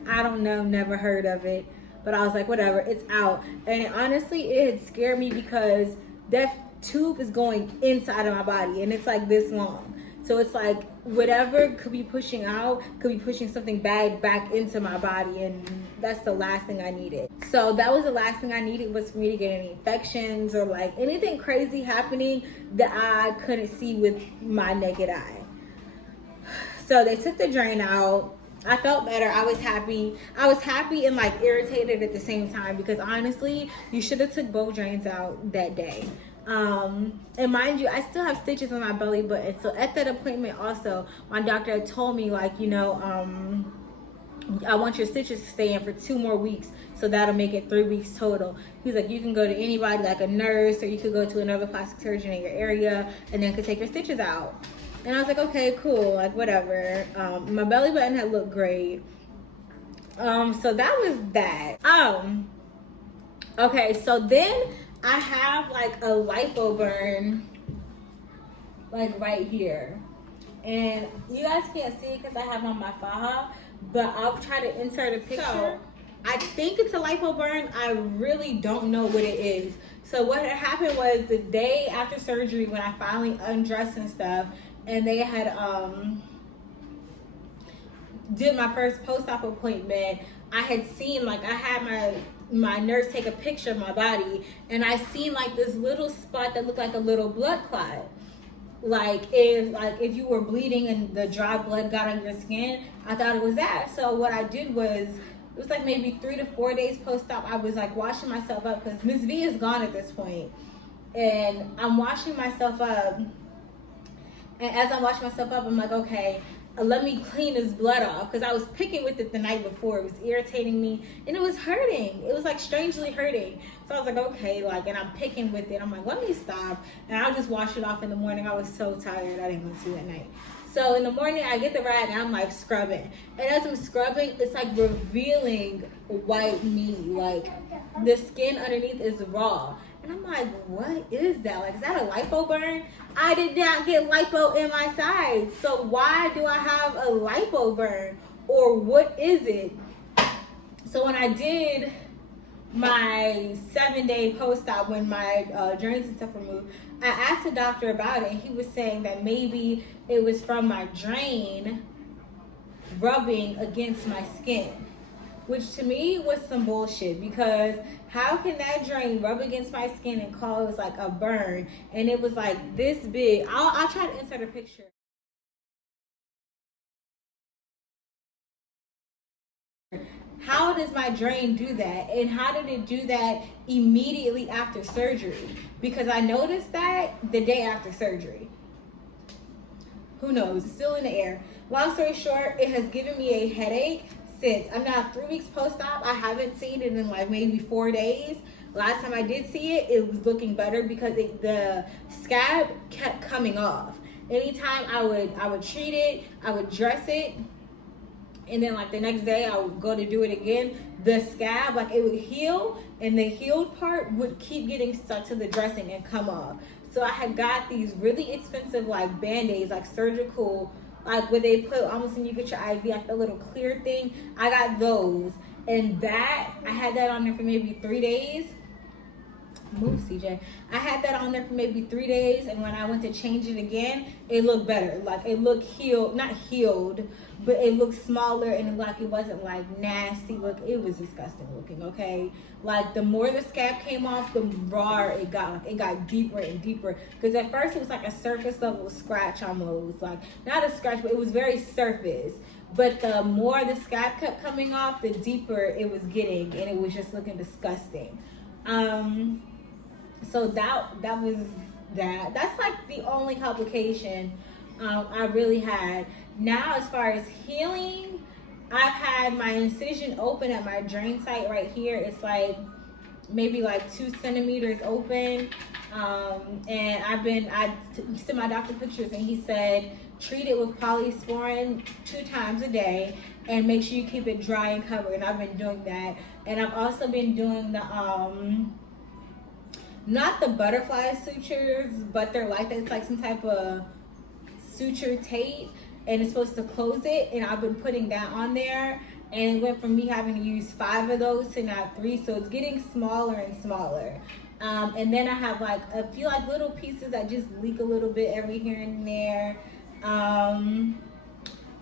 I don't know, never heard of it, but I was like, whatever, it's out. And honestly, it had scared me because that tube is going inside of my body, and it's like this long. So it's like whatever could be pushing out could be pushing something bad back into my body, and that's the last thing I needed. So that was the last thing I needed, was for me to get any infections or like anything crazy happening that I couldn't see with my naked eye. So they took the drain out. I felt better. I was happy. I was happy and like irritated at the same time, because honestly, you should have took both drains out that day. And mind you, I still have stitches on my belly button. So at that appointment also, my doctor had told me, like, you know, I want your stitches to stay in for 2 more weeks. So that'll make it 3 weeks total. He's like, you can go to anybody, like a nurse, or you could go to another plastic surgeon in your area, and then could take your stitches out. And I was like, okay, cool, like whatever. My belly button had looked great. So that was that. Okay, so then I have like a lipo burn, like right here. And you guys can't see it because I have on my faja, but I'll try to insert a picture. So, I think it's a lipo burn. I really don't know what it is. So what had happened was the day after surgery, when I finally undressed and stuff, and they had did my first post-op appointment, I had seen, like, I had my nurse take a picture of my body, and I seen like this little spot that looked like a little blood clot. Like if you were bleeding and the dry blood got on your skin, I thought it was that. So what I did was, it was like maybe 3 to 4 days post-op, I was like washing myself up because Miss V is gone at this point, and I'm washing myself up. And as I'm washing myself up, I'm like, okay, let me clean this blood off, because I was picking with it the night before. It was irritating me and it was hurting. It was like strangely hurting. So I was like, okay, like, and I'm picking with it. I'm like, let me stop, and I'll just wash it off in the morning. I was so tired, I didn't go to at night. So in the morning, I get the rag and I'm like scrubbing. And as I'm scrubbing, it's like revealing white meat. Like the skin underneath is raw. And I'm like, what is that? Like, is that a lipo burn? I did not get lipo in my sides. So why do I have a lipo burn? Or what is it? So when I did my 7-day post-op, when my joints and stuff were removed, I asked the doctor about it, and he was saying that maybe it was from my drain rubbing against my skin, which to me was some bullshit, because how can that drain rub against my skin and cause like a burn? And it was like this big. I'll try to insert a picture. How does my drain do that? And how did it do that immediately after surgery? Because I noticed that the day after surgery. Who knows? It's still in the air. Long story short, it has given me a headache since. I'm now 3 weeks post-op. I haven't seen it in like maybe 4 days. Last time I did see it, it was looking better because the scab kept coming off. Anytime I would treat it, I would dress it, and then like the next day I would go to do it again, the scab, like it would heal, and the healed part would keep getting stuck to the dressing and come off. So I had got these really expensive like Band-Aids, like surgical, like where they put almost when you get your IV, like the little clear thing. I got those, and that, I had that on there for maybe 3 days. Move, CJ. I had that on there for maybe 3 days, and when I went to change it again, it looked better. Like it looked healed, not healed, but it looked smaller, and like it wasn't like nasty look. It was disgusting looking, okay? Like the more the scab came off, the rawer it got. Like it got deeper and deeper. Because at first it was like a surface level scratch almost. Like not a scratch, but it was very surface. But the more the scab kept coming off, the deeper it was getting, and it was just looking disgusting. So that was that. That's like the only complication I really had. Now, as far as healing, I've had my incision open at my drain site right here. It's like maybe like 2 centimeters open. And I sent my doctor pictures, and he said treat it with polysporin 2 times a day and make sure you keep it dry and covered. And I've been doing that. And I've also been doing the not the butterfly sutures, but they're like that. It's like some type of suture tape, and it's supposed to close it, and I've been putting that on there, and it went from me having to use 5 of those to now 3, so it's getting smaller and smaller. And then I have like a few like little pieces that just leak a little bit every here and there.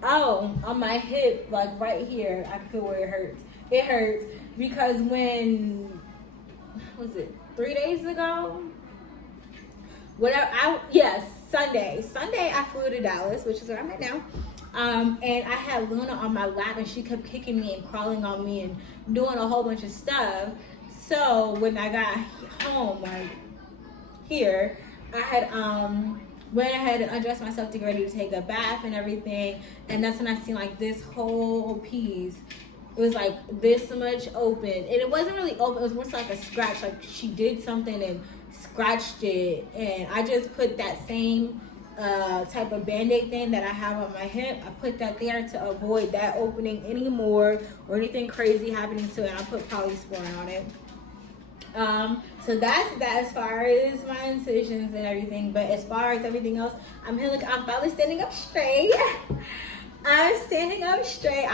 Oh, on my hip, like right here, I can feel where it hurts. It hurts because when, what was it, 3 days ago? Sunday I flew to Dallas, which is where I'm at now. And I had Luna on my lap, and she kept kicking me and crawling on me and doing a whole bunch of stuff. So when I got home, like here, I had went ahead and undressed myself to get ready to take a bath and everything. And that's when I seen like this whole piece. It was like this much open, and it wasn't really open. It was more like a scratch. Like she did something and scratched it, and I just put that same type of Band-Aid thing that I have on my hip. I put that there to avoid that opening anymore or anything crazy happening to it. And I put polysporin on it. So that's that as far as my incisions and everything. But as far as everything else, I'm finally standing up straight. I'm standing up straight.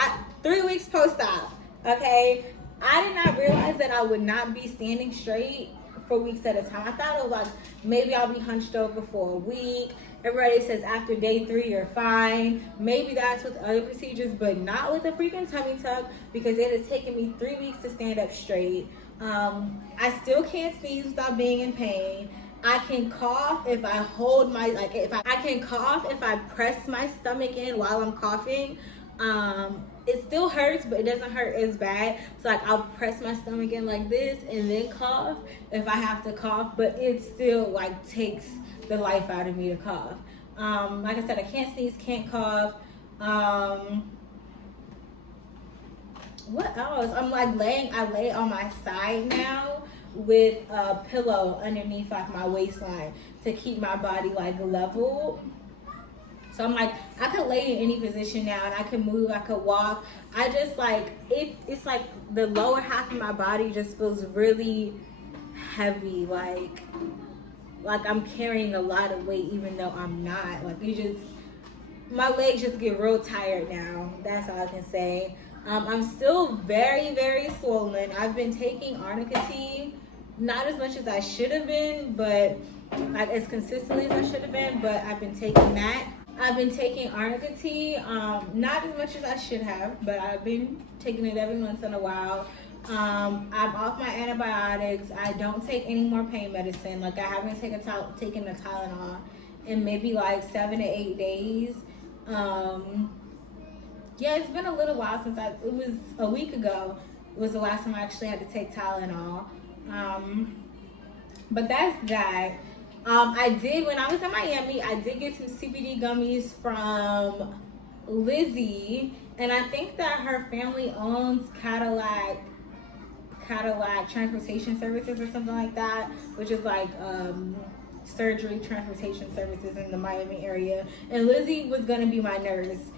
3 weeks post-op, okay? I did not realize that I would not be standing straight for weeks at a time. I thought it was like maybe I'll be hunched over for a week, Everybody says after day 3 you're fine. Maybe that's with other procedures, but not with a freaking tummy tuck, because it has taken me 3 weeks to stand up straight. I still can't sneeze without being in pain. I can cough if I hold my, like, if I can cough if I press my stomach in while I'm coughing. It still hurts, but it doesn't hurt as bad. So like I'll press my stomach in like this and then cough if I have to cough, but it still like takes the life out of me to cough. Like I said, I can't sneeze, can't cough. What else? I'm like I lay on my side now with a pillow underneath like my waistline to keep my body like level. So I'm like, I could lay in any position now, and I could move, I could walk. I just like, it's like the lower half of my body just feels really heavy, like I'm carrying a lot of weight even though I'm not. Like my legs just get real tired now. That's all I can say. I'm still very, very swollen. I've been taking arnica tea, not as much as I should have been, but like as consistently as I should have been, but I've been taking that. I've been taking arnica tea, not as much as I should have, but I've been taking it every once in a while. I'm off my antibiotics. I don't take any more pain medicine. Like I haven't taken the Tylenol in maybe like 7 to 8 days. Yeah, it's been a little while since it was a week ago. It was the last time I actually had to take Tylenol. But that's that. I did, when I was in Miami, I did get some CBD gummies from Lizzie, and I think that her family owns Cadillac Transportation Services or something like that, which is like surgery transportation services in the Miami area. And Lizzie was gonna be my nurse.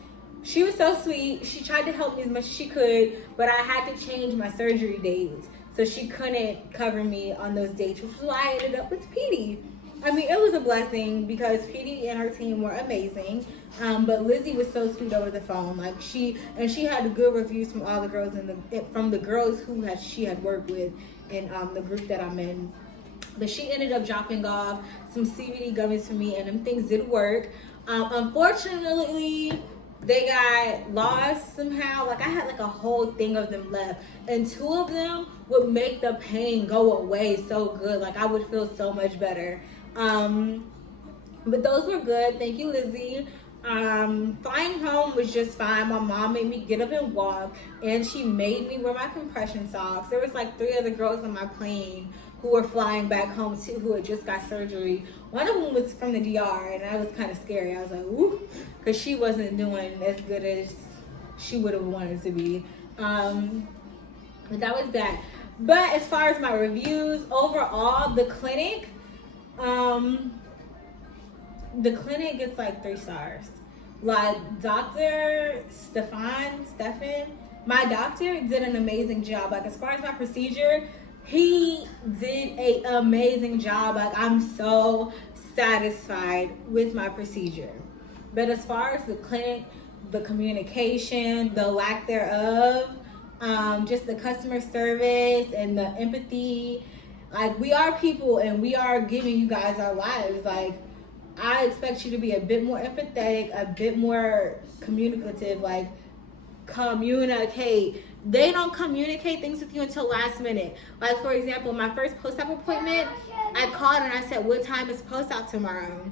She was so sweet. She tried to help me as much as she could, but I had to change my surgery dates, so she couldn't cover me on those dates, which is why I ended up with Pedi. I mean, it was a blessing because Pedi and her team were amazing. But Lizzie was so sweet over the phone. Like she had good reviews from all the girls from the girls she had worked with in the group that I'm in. But she ended up dropping off some CBD gummies for me, and them things did work. Unfortunately, they got lost somehow. Like I had like a whole thing of them left, and 2 of them would make the pain go away so good. Like I would feel so much better. But those were good. Thank you, Lizzie. Flying home was just fine. My mom made me get up and walk, and she made me wear my compression socks. There was like 3 other girls on my plane who were flying back home too, who had just got surgery. One of them was from the DR, and that was kind of scary. I was like, ooh, because she wasn't doing as good as she would have wanted to be. But that was that. But as far as my reviews, overall, the clinic gets like 3 stars. Like Dr. Stefan, my doctor did an amazing job. Like as far as my procedure, he did an amazing job. Like I'm so satisfied with my procedure. But as far as the clinic, the communication, the lack thereof, just the customer service and the empathy, like we are people and we are giving you guys our lives. Like I expect you to be a bit more empathetic, a bit more communicative, like communicate. They don't communicate things with you until last minute. Like for example, my first post-op appointment, I called and I said, what time is post-op tomorrow?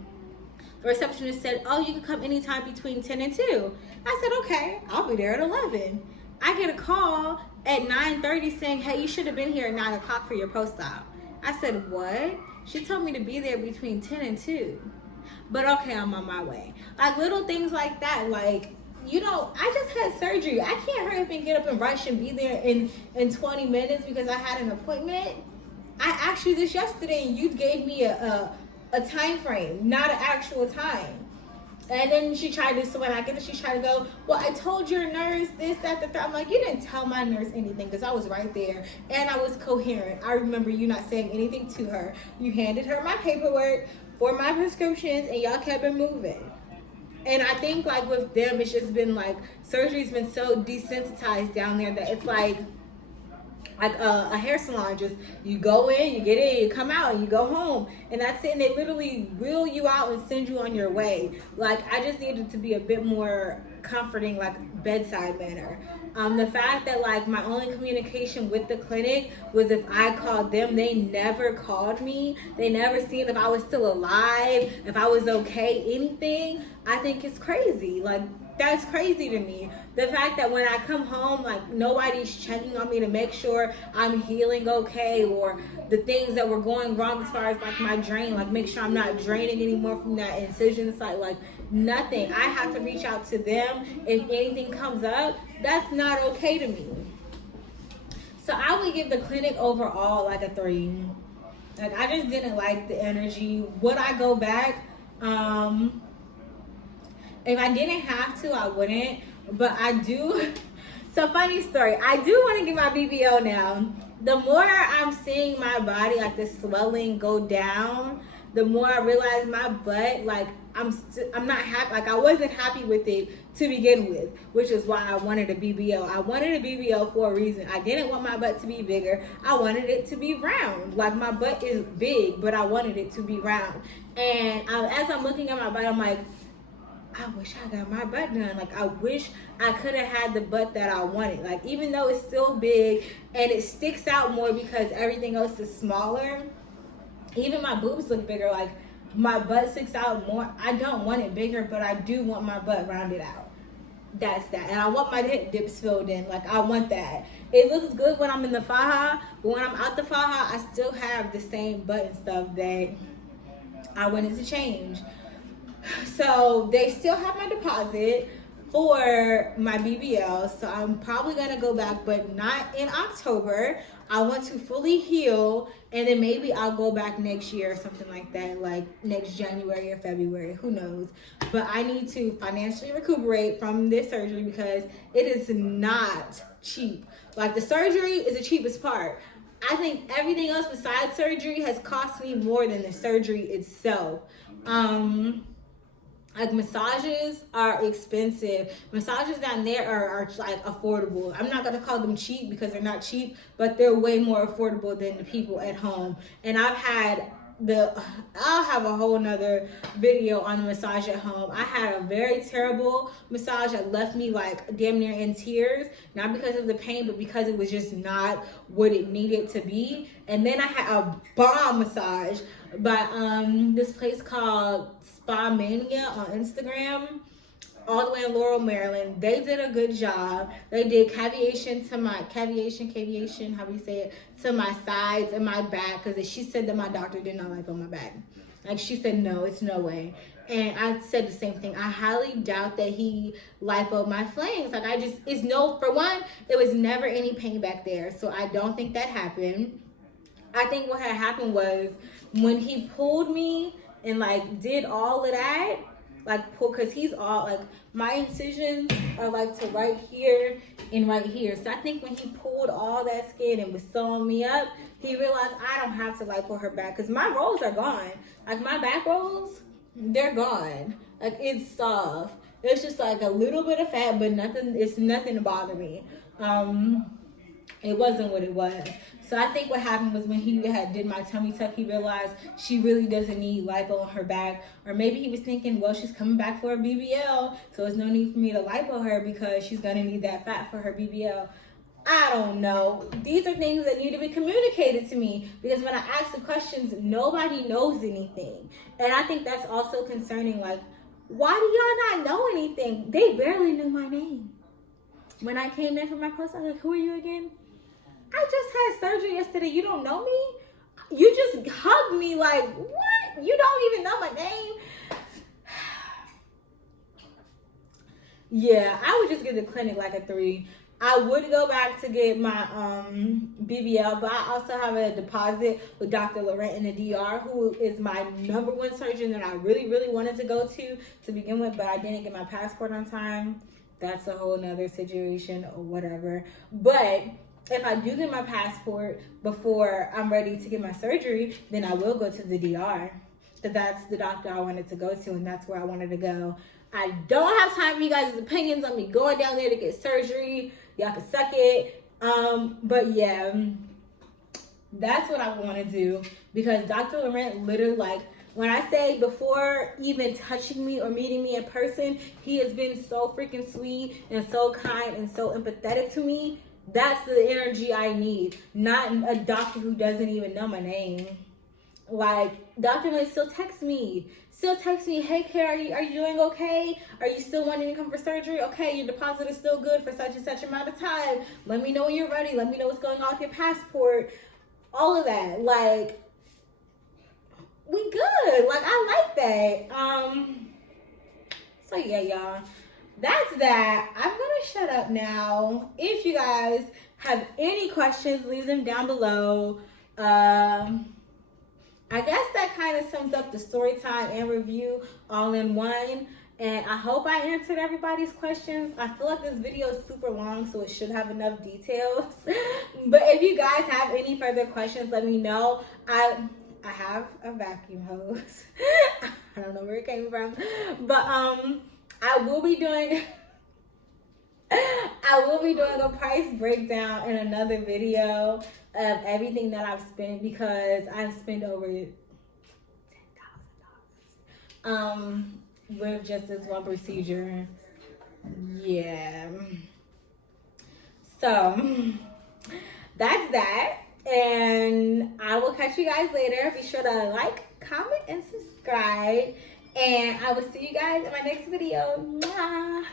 The receptionist said, oh, you can come anytime between 10 and 2. I said, okay, I'll be there at 11. I get a call at 9:30 saying, hey, you should have been here at 9 o'clock for your post-op. I said, what? She told me to be there between 10 and 2. But okay, I'm on my way. Like little things like that. Like, you know, I just had surgery. I can't hurry up and get up and rush and be there in 20 minutes because I had an appointment. I asked you this yesterday and you gave me a time frame, not an actual time. And then she tried to, so when I get it, she tried to go, well, I told your nurse this, that, the third. I'm like, you didn't tell my nurse anything because I was right there and I was coherent. I remember you not saying anything to her. You handed her my paperwork for my prescriptions and y'all kept it moving. And I think like with them, it's just been like, surgery's been so desensitized down there that it's like, like a hair salon. Just you go in, you get in, you come out, and you go home, and that's it. And they literally wheel you out and send you on your way. Like, I just needed to be a bit more comforting, like bedside manner. The fact that like my only communication with the clinic was if I called them. They never called me. They never seen if I was still alive, if I was okay, anything. I think it's crazy. Like, that's crazy to me. The fact that when I come home, like, nobody's checking on me to make sure I'm healing okay, or the things that were going wrong as far as like my drain, like make sure I'm not draining anymore from that incision site, like nothing. I have to reach out to them if anything comes up. That's not okay to me. So I would give the clinic overall like a 3. Like, I just didn't like the energy. Would I go back? If I didn't have to, I wouldn't. But I do. So, funny story. I do want to get my BBL now. The more I'm seeing my body, like the swelling go down, the more I realize my butt, like I'm not happy. Like, I wasn't happy with it to begin with, which is why I wanted a BBL. I wanted a BBL for a reason. I didn't want my butt to be bigger. I wanted it to be round. Like, my butt is big, but I wanted it to be round. And as I'm looking at my butt, I'm like, I wish I got my butt done. Like, I wish I could have had the butt that I wanted. Like, even though it's still big and it sticks out more because everything else is smaller, even my boobs look bigger. Like, my butt sticks out more. I don't want it bigger, but I do want my butt rounded out. That's that. And I want my hip dips filled in. Like, I want that. It looks good when I'm in the faja, but when I'm out the faja, I still have the same butt and stuff that I wanted to change. So they still have my deposit for my BBL, so I'm probably gonna go back, but not in October. I want to fully heal, and then maybe I'll go back next year or something like that, like next January or February, who knows. But I need to financially recuperate from this surgery because it is not cheap. Like, the surgery is the cheapest part. I think everything else besides surgery has cost me more than the surgery itself. Like, massages are expensive. Massages down there are like affordable. I'm not gonna call them cheap because they're not cheap, but they're way more affordable than the people at home. And I'll have a whole nother video on the massage at home. I had a very terrible massage that left me like damn near in tears, not because of the pain, but because it was just not what it needed to be. And then I had a bomb massage by this place called Spa Mania on Instagram, all the way in Laurel, Maryland. They did a good job. They did caviation to my caviation, how do you say it, to my sides and my back, because she said that my doctor did not lipo my back. Like, she said, no, it's no way. And I said the same thing. I highly doubt that he lipoed my flanks. Like, for one, there was never any pain back there, so I don't think that happened. I think what had happened was when he pulled me and like did all of that, like because he's all like, my incisions are like to right here and right here. So I think when he pulled all that skin and was sewing me up, he realized I don't have to lipo her back because my rolls are gone. Like, my back rolls, they're gone. Like, it's soft. It's just like a little bit of fat, but nothing. It's nothing to bother me. It wasn't what it was. So I think what happened was when he did my tummy tuck, he realized she really doesn't need lipo on her back. Or maybe he was thinking, well, she's coming back for a BBL, so there's no need for me to lipo her because she's going to need that fat for her BBL. I don't know. These are things that need to be communicated to me, because when I ask the questions, nobody knows anything. And I think that's also concerning. Like, why do y'all not know anything? They barely knew my name. When I came in for my post, I was like, who are you again? I just had surgery yesterday. You don't know me? You just hugged me. Like, what? You don't even know my name? Yeah, I would just give the clinic like a 3. I would go back to get my BBL, but I also have a deposit with Dr. Laurent in the DR, who is my #1 surgeon that I really, really wanted to go to begin with, but I didn't get my passport on time. That's a whole nother situation or whatever. But if I do get my passport before I'm ready to get my surgery, then I will go to the DR. Because that's the doctor I wanted to go to, and that's where I wanted to go. I don't have time for you guys' opinions on me going down there to get surgery. Y'all can suck it. But yeah, that's what I want to do, because Dr. Laurent literally, like, when I say before even touching me or meeting me in person, he has been so freaking sweet and so kind and so empathetic to me. That's the energy I need, not a doctor who doesn't even know my name. Like, Dr. Lynn still texts me. Hey, Kay, are you doing okay? Are you still wanting to come for surgery? Okay, your deposit is still good for such and such amount of time. Let me know when you're ready. Let me know what's going on with your passport. All of that. Like, we good. Like, I like that. So yeah, y'all. That's that. I'm gonna shut up now. If you guys have any questions, leave them down below. I guess that kind of sums up the story time and review all in one. And I hope I answered everybody's questions. I feel like this video is super long, so it should have enough details. But if you guys have any further questions, let me know. I have a vacuum hose. I don't know where it came from. But I will be doing a price breakdown in another video of everything that I've spent, because I've spent over $10,000 with just this one procedure. Yeah. So that's that, and I will catch you guys later. Be sure to like, comment, and subscribe, and I will see you guys in my next video. Mwah.